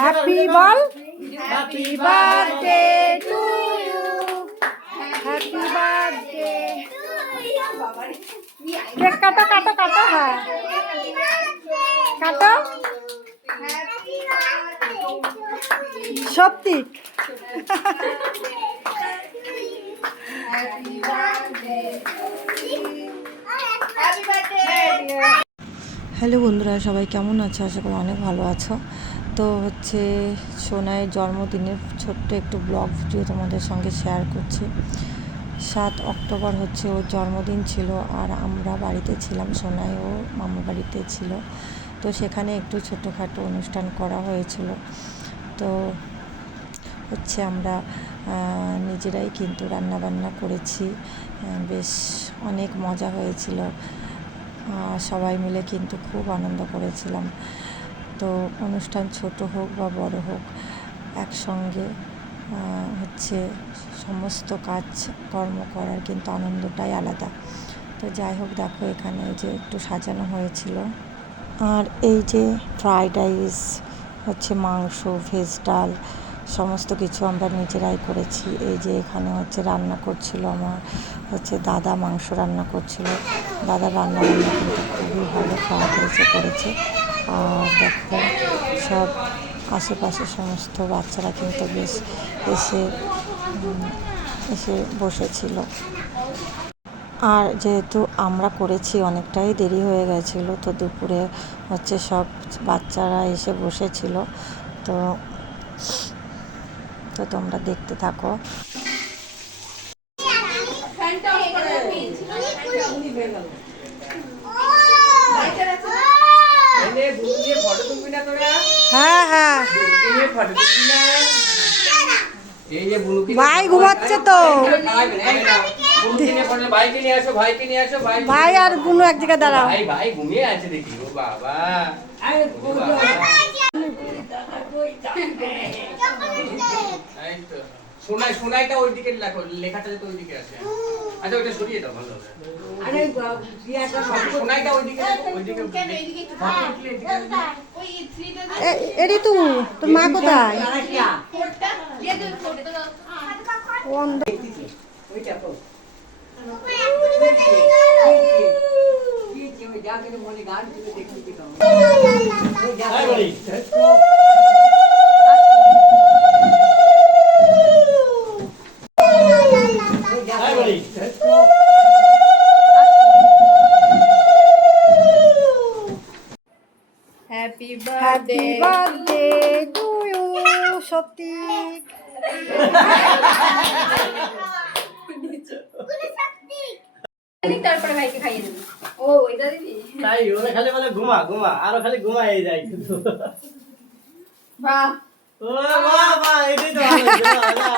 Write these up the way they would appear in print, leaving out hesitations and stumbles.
Happy বল, happy birthday to you, happy birthday. Cake কাটো কাটো কাটো, হ্যাঁ কাটো। সত্যি হ্যালো বন্ধুরা, সবাই কেমন আছো? আশা করি অনেক ভালো আছো। তো হচ্ছে সোনাইয়ের জন্মদিনের ছোট্ট একটু ব্লগ ভিডিও তোমাদের সঙ্গে শেয়ার করছি। 7 অক্টোবর হচ্ছে ওর জন্মদিন ছিল, আর আমরা বাড়িতে ছিলাম, সোনাইও মামার বাড়িতে ছিল। তো সেখানে একটু ছোটোখাটো অনুষ্ঠান করা হয়েছিল। তো হচ্ছে আমরা নিজেরাই কিন্তু রান্নাবান্না করেছি, বেশ অনেক মজা হয়েছিল, সবাই মিলে কিন্তু খুব আনন্দ করেছিলাম। তো অনুষ্ঠান ছোট হোক বা বড় হোক, একসঙ্গে হচ্ছে সমস্ত কাজ কর্ম করার কিন্তু আনন্দটাই আলাদা। তো যাই হোক, দেখো এখানে যে একটু সাজানো হয়েছিল, আর এই যে ফ্রাইড রাইস, হচ্ছে মাংস, ভেজ ডাল, সমস্ত কিছু আমরা নিজেরাই করেছি। এই যে এখানে হচ্ছে রান্না করছিল আমার হচ্ছে দাদা, মাংস রান্না করছিল। দাদা রান্না কিন্তু খুবই ভালো, খাওয়া করেছে। আর দেখো সব আশেপাশে সমস্ত বাচ্চারা কিন্তু বেশ এসে বসেছিল। আর যেহেতু আমরা করেছি অনেকটাই দেরি হয়ে গেছিলো, তো দুপুরে হচ্ছে সব বাচ্চারা এসে বসেছিল। তো তোমরা দেখতে থাকো। হ্যাঁ হ্যাঁ, ভাই ঘুমাচ্ছে তো। ভাই আর গুনু এক জায়গায় দাঁড়াও। ভাই ঘুমিয়ে আছে দেখি। ও বাবা, সোনাইটা ওইদিকে লেখো, লেখাটা যাতে ওইদিকে আছে। আচ্ছা ওইটা সরিয়ে দাও, ভালো হবে। আরে সোনাইটা ওইদিকে এরি তো তোর মা কোথায়? Happy happy birthday to you সত্যি। তারপরে ভাইকে খাইয়ে দেবো। ও এটা দিবি? তাই ওরা খালি বলে ঘুমা ঘুমা, আরো খালি ঘুমাই যায় কিন্তু। বাহ, ও বাবা, এটাই তো ভালো ছিল না?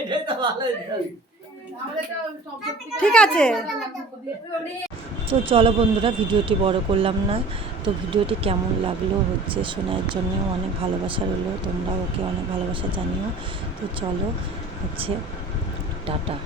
এটাই তো ভালো ছিল। ঠিক আছে, তো চলো বন্ধুরা, ভিডিওটি বড় করলাম না। তো ভিডিওটি কেমন লাগলো হচ্ছে সোনাইয়ের জন্যেও অনেক ভালোবাসা রইলো, তোমরা ওকে অনেক ভালোবাসা জানিও। তো চলো হচ্ছে টাটা।